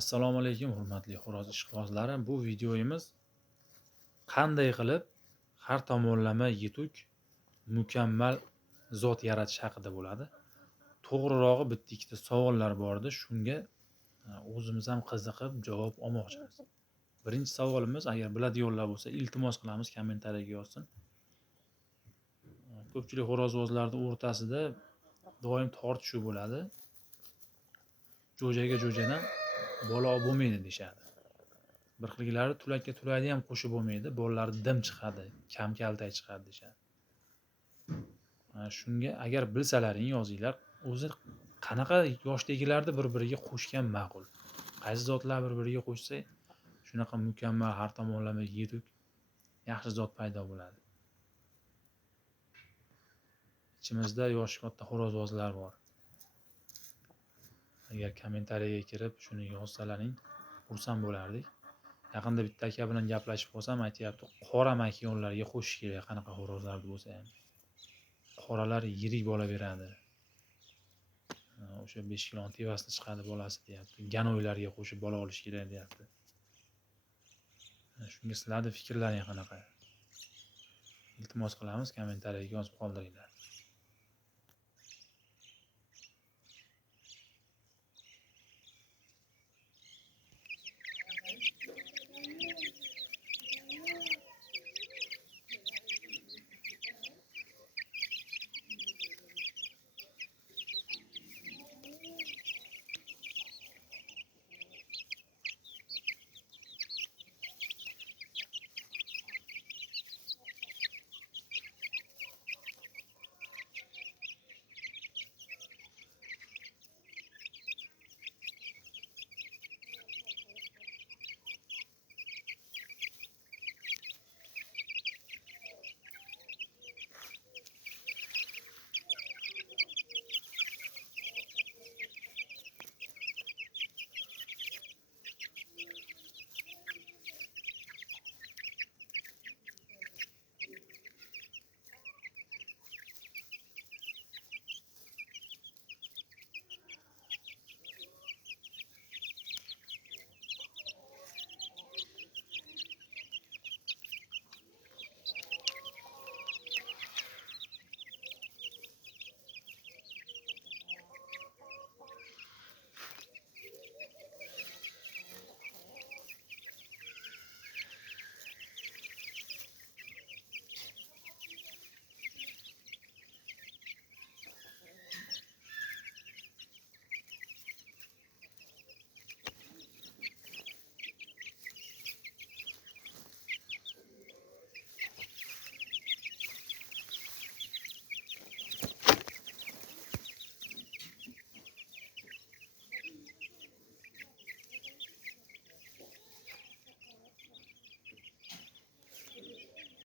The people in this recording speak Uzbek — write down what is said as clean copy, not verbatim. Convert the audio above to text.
Assalomu alaykum hurmatli xo'roz ishqibozlari. Bu videomiz qanday qilib har tomonlama yetuk mukammal zot yaratish haqida bo'ladi. To'g'rirog'i bitta ikkita savollar bor edi, shunga o'zimiz ham qiziqib javob olmoqchimiz. Birinchi savolimiz, agar biladiganlar bo'lsa, iltimos qilamiz kommentariyaga yozsin. Ko'pchilik xo'rozbozlarning o'rtasida doim tortishuv bo'ladi. Jo'jaga jo'jadan bola olib bo'lmaydi deyishadi. Bir xilgilari tulakka tulakni ham qo'shib bo'lmaydi, bolalar dim chiqadi, kam kaltak chiqadi deyishadi. Shunga agar bilsalaring yozinglar, o'zi qanaqa yoshdagilarni bir-biriga qo'shgan ma'qul. Qaysi zotlar bir-biriga qo'shsa, shunaqa mukammal har tomonlama yetuk yaxshi zot paydo bo'ladi. Ichimizda yoshi katta xo'rozbozlar bor. Agar kommentariyaga kirib shuni yozsalaring, xursand bo'lardik. Yaqinda bitta aka bilan gaplashib qolsam, aytayapti, qora makiyonlarga qo'shish kerak, qanaqa xo'rozlar bo'lsa ham. Qoralar yirik bola beradi. O'sha 5 kg tevasida chiqadi bolasi deyapti. Ganoylarga qo'shib bola olish kerak deyapti. Shunga sizlarning fikrlaring qanaqa? Iltimos qilamiz, kommentariyaga yozib qoldiringlar.